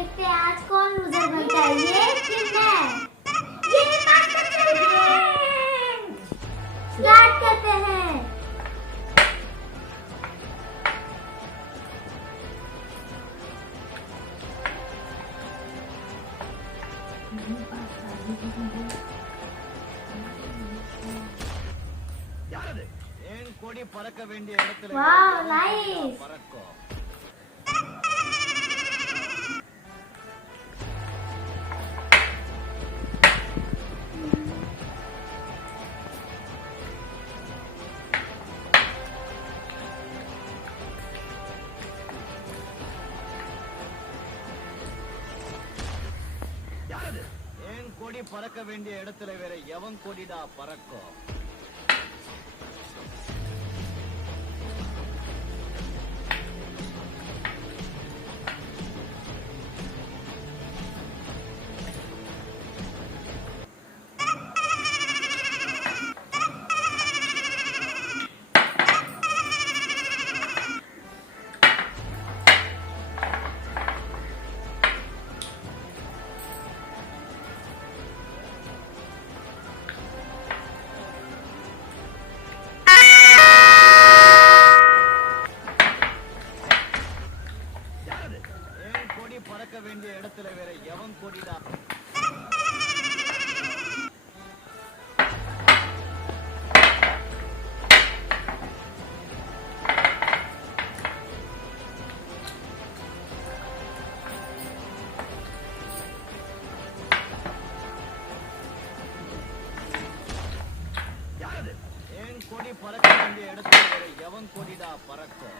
देखते हैं आज कौन लूजर बनता है, ये कि मैं। ये मास्टर चैलेंज स्टार्ट करते हैं। कोड़ी परक वेंडिय இடத்துல वाह नाइस। பறக்கும் ஏன் கொடி பறக்க வேண்டிய இடத்துல வேற எவன் கொடிடா பறக்கும் பறக்க வேண்டிய இடத்துல வேற எவன் கொடிடா ஏன் கொடி பறக்க வேண்டிய இடத்துல வேற எவன் கொடிடா பறக்கும்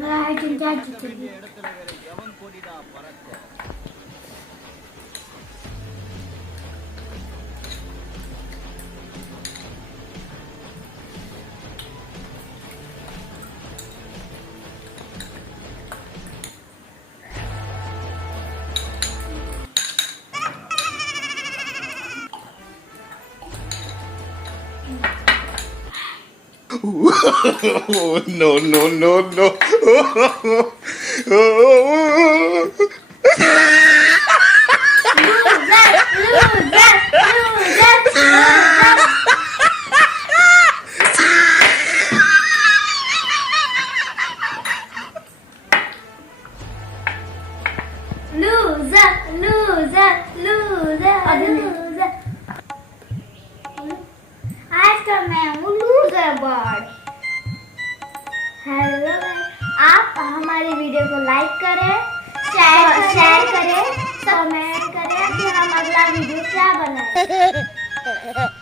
राइट इंचार्ज வேண்டிய இடத்துல வேற எவன் கொடிடா பறக்கும் No, no, no, no. आज का मैं हूँ लूजर बर्ड। हेलो आप हमारी वीडियो को लाइक करें, शेयर करें, कमेंट करें कि हम अगला वीडियो क्या बनाएं।